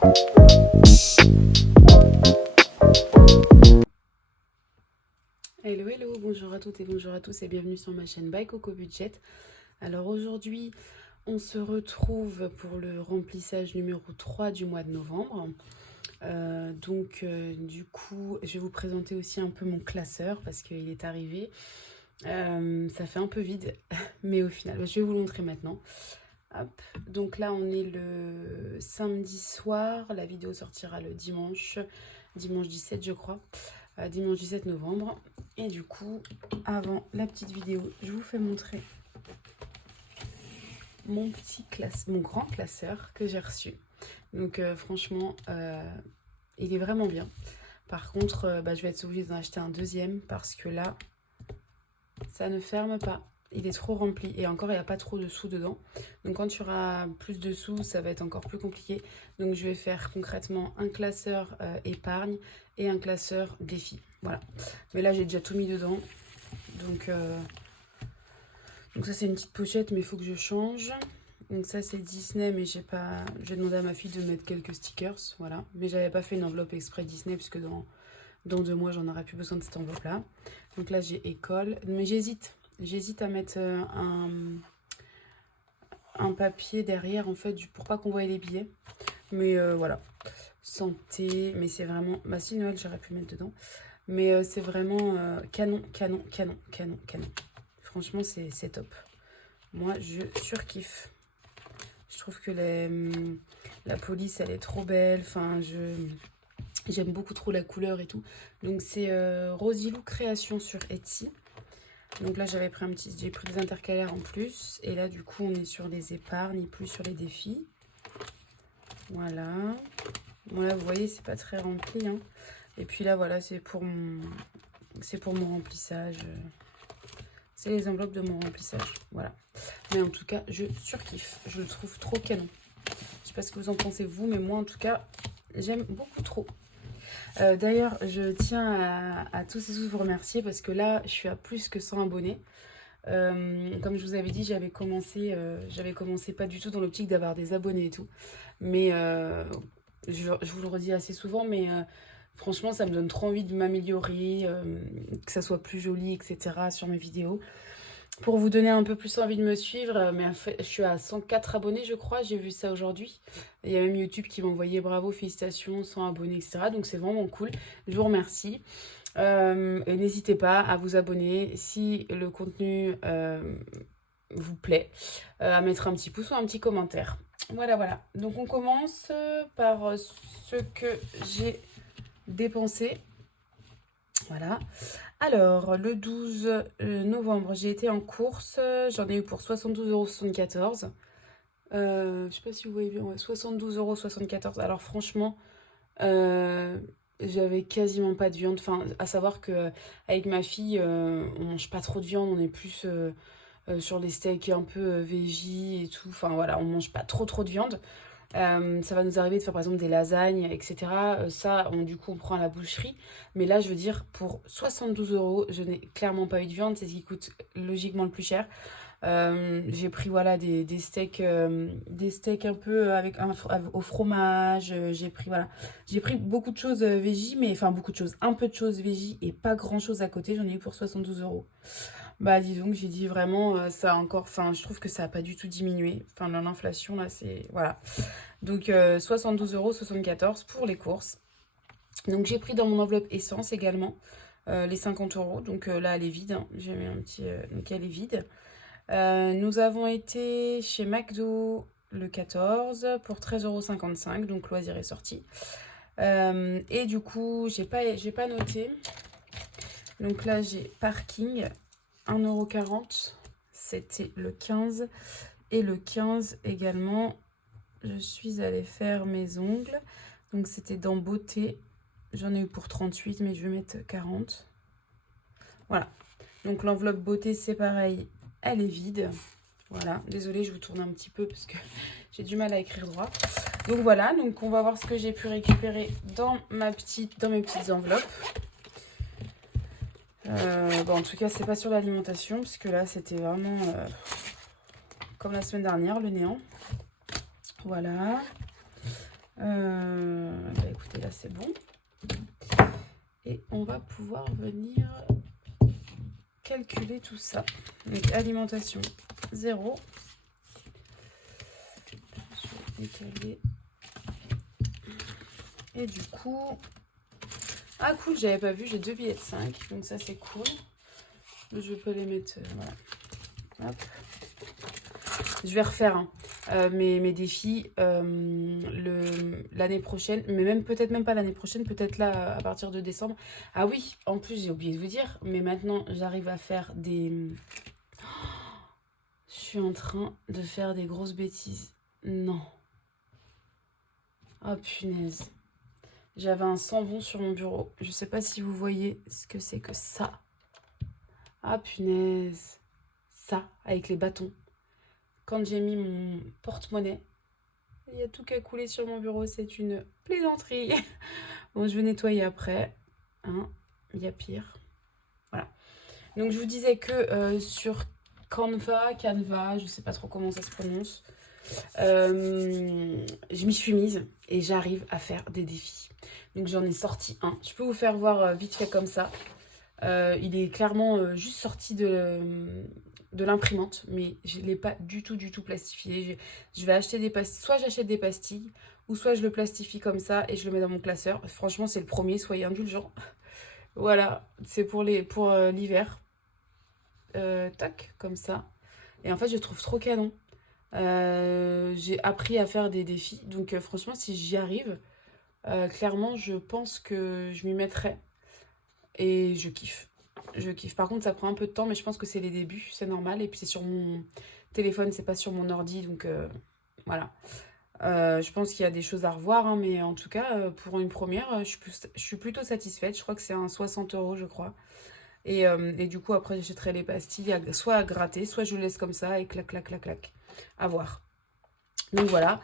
Hello hello, bonjour à toutes et bonjour à tous et bienvenue sur ma chaîne By Coco Budget. Alors aujourd'hui on se retrouve pour le remplissage numéro 3 du mois de novembre. Du coup je vais vous présenter aussi un peu mon classeur parce qu'il est arrivé. Ça fait un peu vide mais au final je vais vous le montrer maintenant. Hop. Donc là on est le samedi soir, la vidéo sortira le dimanche 17 je crois. Dimanche 17 novembre. Et du coup, avant la petite vidéo, je vous fais montrer mon grand classeur que j'ai reçu. Donc franchement, il est vraiment bien. Par contre, je vais être obligée d'en acheter un deuxième parce que là, ça ne ferme pas. Il est trop rempli et encore il n'y a pas trop de sous dedans. Donc quand tu auras plus de sous, ça va être encore plus compliqué. Donc je vais faire concrètement un classeur épargne et un classeur défi. Voilà. Mais là j'ai déjà tout mis dedans. Donc ça c'est une petite pochette mais il faut que je change. Donc ça c'est Disney mais j'ai demandé à ma fille de mettre quelques stickers. Voilà. Mais j'avais pas fait une enveloppe exprès Disney puisque dans 2 mois j'en aurai plus besoin de cette enveloppe là. Donc là j'ai école. Mais j'hésite à mettre un papier derrière en fait pour pas qu'on voie les billets. Mais voilà. Santé, mais c'est vraiment... Bah si Noël j'aurais pu mettre dedans. Mais c'est vraiment canon. Franchement c'est top. Moi je surkiffe. Je trouve que la police elle est trop belle. Enfin j'aime beaucoup trop la couleur et tout. Donc c'est Rosilou Création sur Etsy. Donc là j'ai pris des intercalaires en plus. Et là du coup on est sur les épargnes et plus sur les défis. Voilà. Voilà, vous voyez c'est pas très rempli. Hein. Et puis là voilà c'est pour mon remplissage. C'est les enveloppes de mon remplissage. Voilà. Mais en tout cas je surkiffe. Je le trouve trop canon. Je sais pas ce que vous en pensez vous. Mais moi en tout cas j'aime beaucoup trop. D'ailleurs, je tiens à tous et tous vous remercier parce que là, je suis à plus que 100 abonnés. Comme je vous avais dit, j'avais commencé pas du tout dans l'optique d'avoir des abonnés et tout. Mais je vous le redis assez souvent, mais franchement, ça me donne trop envie de m'améliorer, que ça soit plus joli, etc. sur mes vidéos. Pour vous donner un peu plus envie de me suivre, mais en fait, je suis à 104 abonnés, je crois. J'ai vu ça aujourd'hui. Il y a même YouTube qui m'a envoyé bravo, félicitations, 100 abonnés, etc. Donc c'est vraiment cool. Je vous remercie. Et n'hésitez pas à vous abonner si le contenu vous plaît, à mettre un petit pouce ou un petit commentaire. Voilà. Donc on commence par ce que j'ai dépensé. Voilà. Alors, le 12 novembre, j'ai été en course. J'en ai eu pour 72,74 €. Je sais pas si vous voyez bien, ouais, 72,74 €. Alors franchement, j'avais quasiment pas de viande. Enfin, à savoir que avec ma fille, on mange pas trop de viande. On est plus sur les steaks un peu végis et tout. Enfin voilà, on mange pas trop de viande. Ça va nous arriver de faire par exemple des lasagnes, etc. Du coup, on prend à la boucherie. Mais là, je veux dire, pour 72 €, je n'ai clairement pas eu de viande. C'est ce qui coûte logiquement le plus cher. J'ai pris voilà des steaks un peu au fromage. J'ai pris beaucoup de choses végis, mais enfin beaucoup de choses, un peu de choses végis et pas grand chose à côté. J'en ai eu pour 72 €. Bah dis donc, j'ai dit vraiment ça encore. Enfin, je trouve que ça a pas du tout diminué. Enfin, l'inflation là, c'est voilà. Donc 72,74 € pour les courses. Donc j'ai pris dans mon enveloppe essence également les 50 €. Donc là, elle est vide. Hein. J'ai mis un petit. Donc elle est vide. Nous avons été chez McDo le 14 pour 13,55 €. Donc loisir est sorti. Et du coup, j'ai pas noté. Donc là, j'ai parking 1,40 €. C'était le 15. Et le 15 également, je suis allée faire mes ongles. Donc c'était dans Beauté. J'en ai eu pour 38, mais je vais mettre 40. Voilà. Donc l'enveloppe Beauté, c'est pareil. Elle est vide. Voilà. Désolée, je vous tourne un petit peu parce que j'ai du mal à écrire droit. Donc voilà. Donc on va voir ce que j'ai pu récupérer dans mes petites enveloppes. En tout cas, c'est pas sur l'alimentation, puisque là, c'était vraiment comme la semaine dernière, le néant. Voilà. Bah écoutez, là c'est bon. Et on va pouvoir venir calculer tout ça. Donc alimentation 0. Je vais décaler. Et du coup... Ah cool, j'avais pas vu, j'ai 2 billets de 5. Donc ça c'est cool. Je peux les mettre... voilà. Hop. Je vais refaire mes défis l'année prochaine, mais même peut-être même pas l'année prochaine, peut-être là à partir de décembre. Ah oui, en plus j'ai oublié de vous dire, mais maintenant j'arrive à faire des... Je suis en train de faire des grosses bêtises. Non. Oh punaise. J'avais un savon sur mon bureau. Je sais pas si vous voyez ce que c'est que ça. Ah punaise. Ça, avec les bâtons. Quand j'ai mis mon porte-monnaie, il y a tout qui a coulé sur mon bureau. C'est une plaisanterie. Bon, je vais nettoyer après. Hein, il y a pire. Voilà. Donc, je vous disais que sur Canva, je sais pas trop comment ça se prononce, je m'y suis mise et j'arrive à faire des défis. Donc, j'en ai sorti un. Je peux vous faire voir vite fait comme ça. Il est clairement juste sorti de l'imprimante, mais je ne l'ai pas du tout plastifié. Je vais acheter des pastilles, soit j'achète des pastilles, ou soit je le plastifie comme ça et je le mets dans mon classeur. Franchement, c'est le premier, soyez indulgents. Voilà, c'est pour l'hiver. Tac, comme ça. Et en fait, je trouve trop canon. J'ai appris à faire des défis, donc franchement, si j'y arrive, clairement, je pense que je m'y mettrai. Et je kiffe. Je kiffe. Par contre, ça prend un peu de temps, mais je pense que c'est les débuts, c'est normal. Et puis c'est sur mon téléphone, c'est pas sur mon ordi, donc voilà. Je pense qu'il y a des choses à revoir, hein, mais en tout cas, pour une première, je suis plutôt satisfaite. Je crois que c'est un 60 €, je crois. Et du coup, après, j'achèterai les pastilles, soit à gratter, soit je le laisse comme ça et clac, clac, clac, clac. À voir. Donc voilà.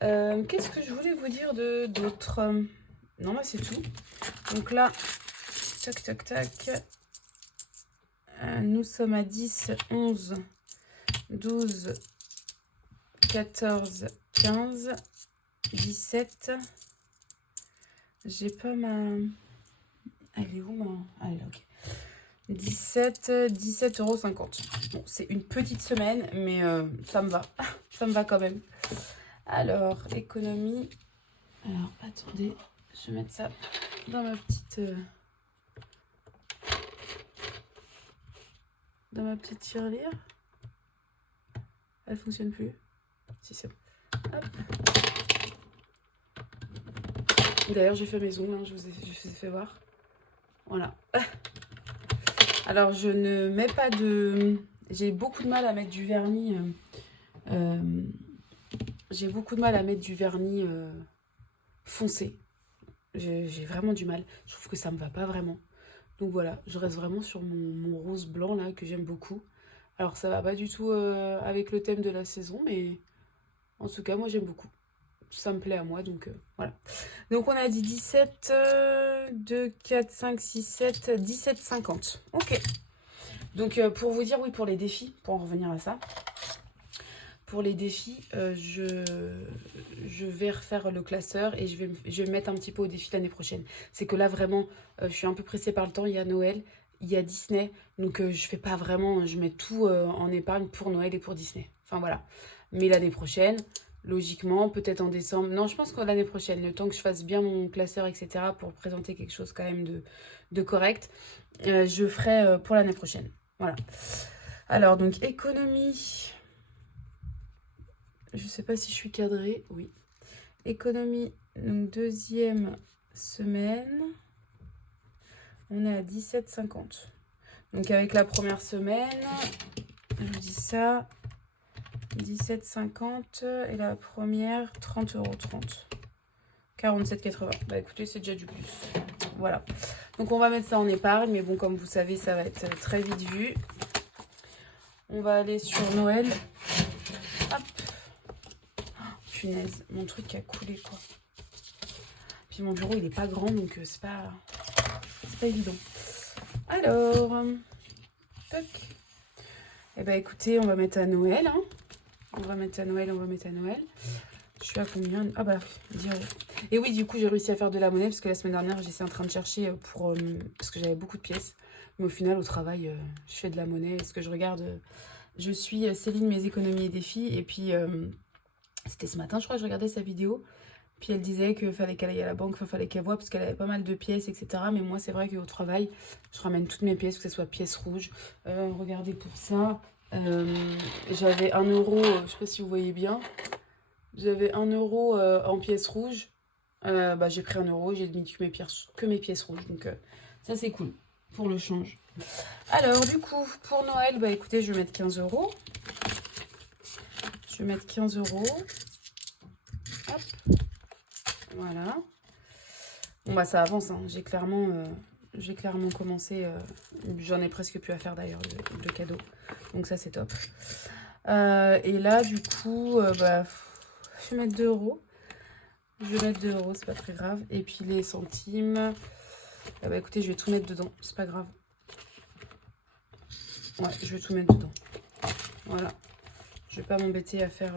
Qu'est-ce que je voulais vous dire d'autre? Non, bah c'est tout. Donc là, tac, tac, tac. Nous sommes à 10, 11, 12, 14, 15, 17. J'ai pas ma... Elle est où ma... Ah, elle est là, ok. 17,50 €. Bon, c'est une petite semaine, mais ça me va. Ça me va quand même. Alors, économie. Alors, attendez, je vais mettre ça dans ma petite... dans ma petite tirelire. Elle fonctionne plus. Si, c'est bon. Hop. D'ailleurs, j'ai fait mes ongles, hein, je vous ai fait voir. Voilà. Alors, je ne mets pas de... J'ai beaucoup de mal à mettre du vernis. J'ai beaucoup de mal à mettre du vernis foncé. J'ai vraiment du mal. Je trouve que ça me va pas vraiment. Donc voilà, je reste vraiment sur mon rose blanc là, que j'aime beaucoup. Alors, ça va pas du tout avec le thème de la saison, mais en tout cas, moi, j'aime beaucoup. Ça me plaît à moi, donc voilà. Donc, on a dit 17, 2, 4, 5, 6, 7, 17,50. Ok. Donc, pour vous dire, oui, pour les défis, pour en revenir à ça, pour les défis, je vais refaire le classeur et je vais me mettre un petit peu au défi l'année prochaine. C'est que là, vraiment, je suis un peu pressée par le temps. Il y a Noël, il y a Disney. Donc, je fais pas vraiment, je mets tout en épargne pour Noël et pour Disney. Enfin, voilà. Mais l'année prochaine, logiquement, peut-être en décembre. Non, je pense que l'année prochaine, le temps que je fasse bien mon classeur, etc., pour présenter quelque chose quand même de correct, je ferai pour l'année prochaine. Voilà. Alors, donc, économie. Je sais pas si je suis cadrée. Oui. Économie, donc deuxième semaine. On est à 17,50. Donc, avec la première semaine, je vous dis ça. 17,50 et la première 30,30 €. 47,80. Bah écoutez, c'est déjà du plus. Voilà. Donc on va mettre ça en épargne, mais bon, comme vous savez, ça va être très vite vu. On va aller sur Noël. Hop. Oh, punaise, mon truc qui a coulé quoi. Puis mon bureau, il est pas grand, donc c'est pas évident. Alors, toc. Eh ben écoutez, on va mettre à Noël, hein. On va mettre à Noël. Je suis à combien? Ah bah, 10 euros. Et oui, du coup, j'ai réussi à faire de la monnaie parce que la semaine dernière, j'étais en train de chercher pour... parce que j'avais beaucoup de pièces. Mais au final, au travail, je fais de la monnaie. Est-ce que je regarde... je suis Céline, mes économies et défis. Et puis, c'était ce matin, je crois, que je regardais sa vidéo. Puis elle disait qu'il fallait qu'elle aille à la banque, il fallait qu'elle voie parce qu'elle avait pas mal de pièces, etc. Mais moi, c'est vrai qu'au travail, je ramène toutes mes pièces, que ce soit pièces rouges. Regardez pour ça. J'avais 1 euro, je sais pas si vous voyez bien. J'avais 1 euro en pièces rouges. Bah, j'ai pris 1 euro, j'ai mis que mes pièces rouges. Donc ça, c'est cool pour le change. Alors, du coup, pour Noël, bah écoutez, je vais mettre 15 euros. Je vais mettre 15 euros. Hop. Voilà. Bon, bah ça avance, hein. J'ai clairement commencé. J'en ai presque plus à faire d'ailleurs de cadeaux. Donc ça, c'est top. Et là, du coup, bah, je vais mettre 2 euros. Je vais mettre 2 euros, c'est pas très grave. Et puis les centimes, bah écoutez, je vais tout mettre dedans, c'est pas grave. Ouais, je vais tout mettre dedans. Voilà. Je vais pas m'embêter à faire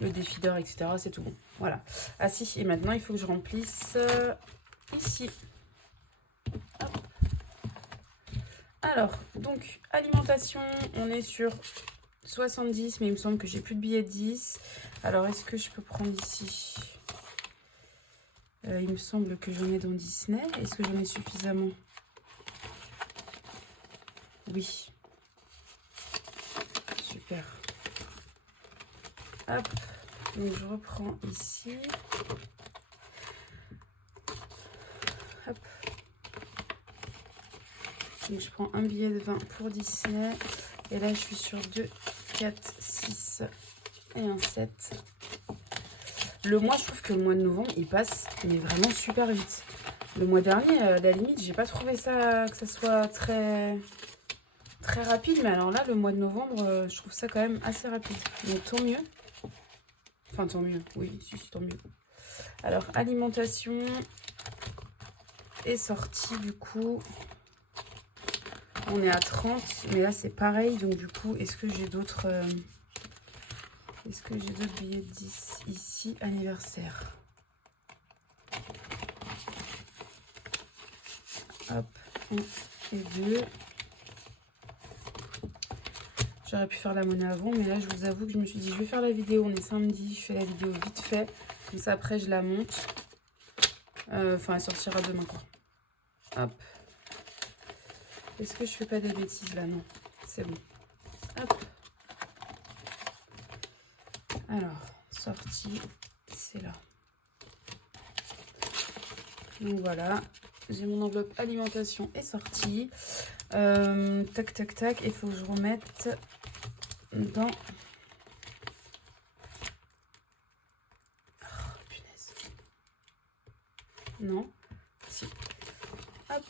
le défi d'heure, etc. C'est tout bon. Voilà. Ah si, et maintenant, il faut que je remplisse ici. Hop. Alors, donc, alimentation, on est sur 70, mais il me semble que j'ai plus de billets de 10. Alors, est-ce que je peux prendre ici? Il me semble que j'en ai dans Disney. Est-ce que j'en ai suffisamment? Oui. Super. Hop. Donc je reprends ici. Hop. Donc je prends un billet de 20 pour Disney. Et là je suis sur 2, 4, 6 et un 7. Le mois, je trouve que le mois de novembre, il passe mais vraiment super vite. Le mois dernier, à la limite, j'ai pas trouvé ça que ça soit très rapide. Mais alors là, le mois de novembre, je trouve ça quand même assez rapide. Donc tant mieux. Enfin, tant mieux. Oui, si, tant mieux. Alors, alimentation et sortie, du coup, on est à 30. Mais là, c'est pareil. Donc, du coup, est-ce que j'ai d'autres... billets de 10 ici? Anniversaire. Hop, 1 et 2. J'aurais pu faire la monnaie avant, mais là, je vous avoue que je me suis dit, je vais faire la vidéo. On est samedi, je fais la vidéo vite fait. Comme ça, après, je la monte. Enfin, elle sortira demain, quoi. Hop. Est-ce que je fais pas de bêtises, là? Non, c'est bon. Hop. Alors, sortie, c'est là. Donc, voilà. J'ai mon enveloppe alimentation et sortie. Tac, tac, tac. Il faut que je remette dans... Oh, punaise. Non. Si. Hop.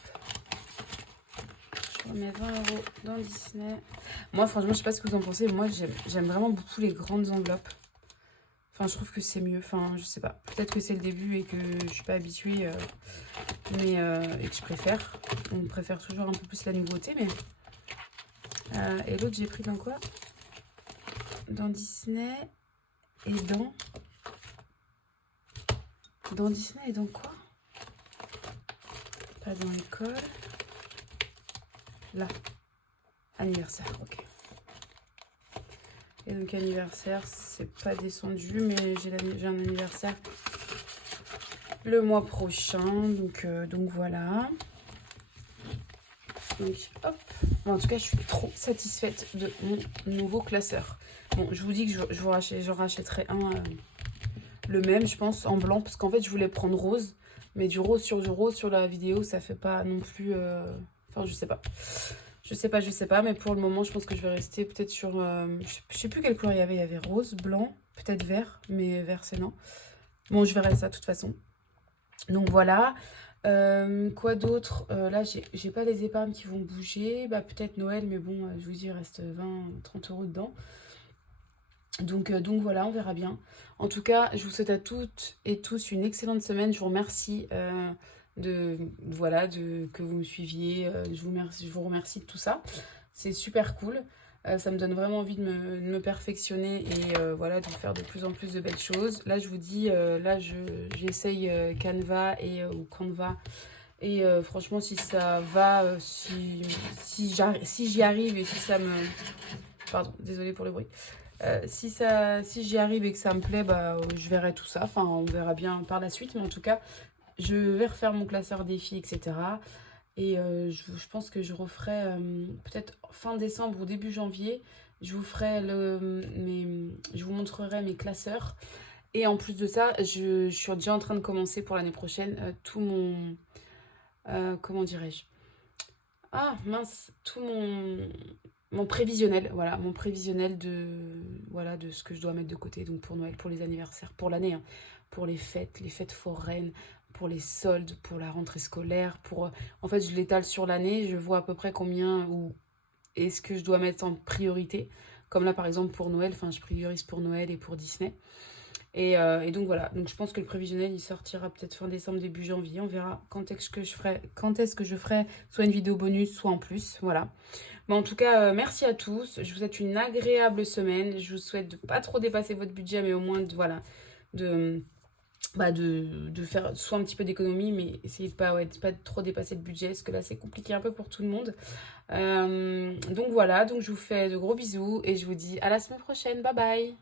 Je remets 20 € dans Disney. Moi, franchement, je sais pas ce que vous en pensez. Moi, j'aime vraiment beaucoup les grandes enveloppes. Enfin, je trouve que c'est mieux. Enfin, je sais pas. Peut-être que c'est le début et que je suis pas habituée. Et que je préfère. On préfère toujours un peu plus la nouveauté. Mais et l'autre, j'ai pris dans quoi? Dans Disney et dans... Dans Disney et dans quoi? Pas dans l'école. Là. Anniversaire, ok. Et donc anniversaire, c'est pas descendu, mais j'ai un anniversaire le mois prochain. Donc voilà. Donc hop. Bon, en tout cas, je suis trop satisfaite de mon nouveau classeur. Bon, je vous dis que j'en rachèterai un le même, je pense, en blanc. Parce qu'en fait, je voulais prendre rose. Mais du rose sur la vidéo, ça fait pas non plus... Enfin, je sais pas. Je sais pas, mais pour le moment, je pense que je vais rester peut-être sur... je sais plus quelle couleur il y avait. Il y avait rose, blanc, peut-être vert, mais vert, c'est non. Bon, je verrai ça de toute façon. Donc voilà. Quoi d'autre? Là, j'ai pas les épargnes qui vont bouger. Bah, peut-être Noël, mais bon, je vous dis, il reste 20-30 € dedans. Donc voilà, on verra bien. En tout cas, je vous souhaite à toutes et tous une excellente semaine. Je vous remercie que vous me suiviez. Je vous remercie de tout ça. C'est super cool. Ça me donne vraiment envie de me perfectionner et voilà, de faire de plus en plus de belles choses. Là, je vous dis, là, j'essaye Canva ou Canva. Et franchement, si ça va, si j'y arrive et si ça me... Pardon, désolée pour le bruit. Si j'y arrive et que ça me plaît, bah, je verrai tout ça. Enfin, on verra bien par la suite. Mais en tout cas, je vais refaire mon classeur défi, etc. Et je pense que je referai peut-être fin décembre ou début janvier. Je vous je vous montrerai mes classeurs. Et en plus de ça, je suis déjà en train de commencer pour l'année prochaine tout mon... comment dirais-je? Ah mince, tout mon prévisionnel, voilà, mon prévisionnel voilà, de ce que je dois mettre de côté, donc pour Noël, pour les anniversaires, pour l'année, hein, pour les fêtes foraines, pour les soldes, pour la rentrée scolaire, en fait, je l'étale sur l'année, je vois à peu près combien ou est-ce que je dois mettre en priorité, comme là, par exemple, pour Noël, enfin, je priorise pour Noël et pour Disney. Et donc voilà, donc je pense que le prévisionnel il sortira peut-être fin décembre, début janvier. On verra quand est-ce que je ferai soit une vidéo bonus, soit en plus. Voilà. Mais en tout cas, merci à tous. Je vous souhaite une agréable semaine. Je vous souhaite de pas trop dépasser votre budget, mais au moins voilà, de, de faire soit un petit peu d'économie, mais essayez de pas, ouais, de pas trop dépasser le budget, parce que là c'est compliqué un peu pour tout le monde. Donc voilà, donc je vous fais de gros bisous et je vous dis à la semaine prochaine. Bye bye.